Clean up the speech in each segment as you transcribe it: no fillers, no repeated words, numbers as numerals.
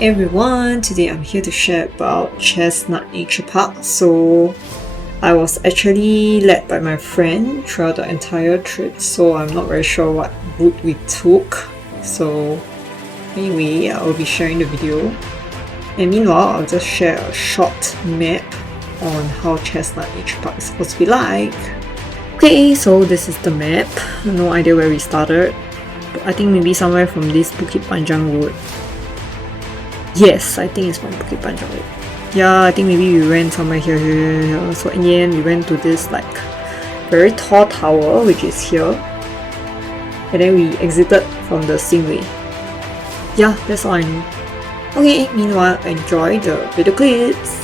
everyone, today I'm here to share about Chestnut Nature Park. So I was actually led by my friend throughout the entire trip, so I'm not very sure what route we took. So anyway, I'll be sharing the video, and meanwhile I'll just share a short map on how Chestnut Nature Park is supposed to be like. Okay, so this is the map. No idea where we started, but I think maybe somewhere from this Bukit Panjang road. Yes, I think it's from Bukit Panjang road. Yeah, I think maybe we went somewhere here. So in the end, we went to this like very tall tower, which is here. And then we exited from the Stingray. Yeah, that's all I know. Okay, meanwhile, enjoy the video clips.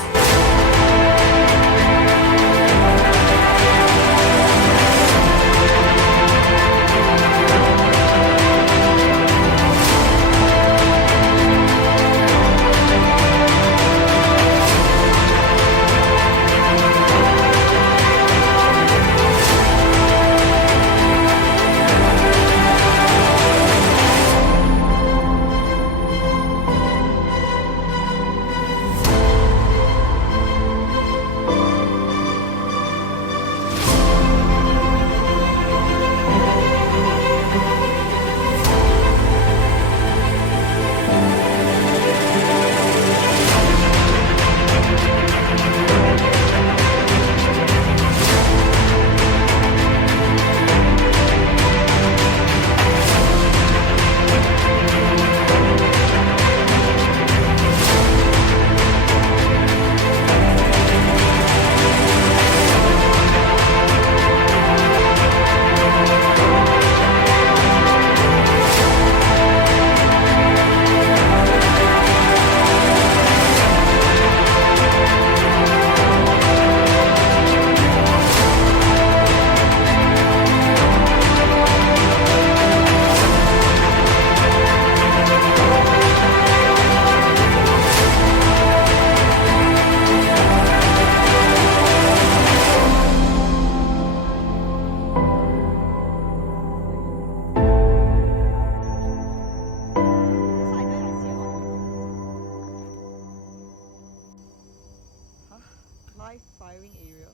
Live firing area.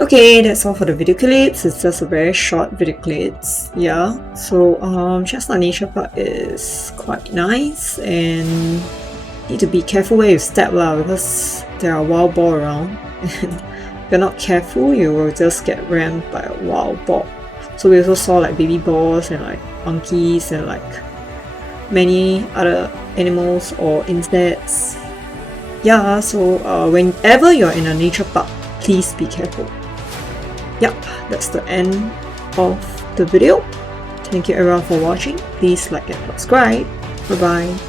Okay, that's all for the video clips. It's just a very short video clips. Yeah, so Chestnut Nature Park is quite nice, and need to be careful where you step lah, because there are wild boar around. And if you're not careful, you will just get rammed by a wild boar. So we also saw like baby boars and like monkeys and like many other animals or insects. Yeah, so whenever you're in a nature park, please be careful. Yep, that's the end of the video. Thank you everyone for watching. Please like and subscribe. Bye bye.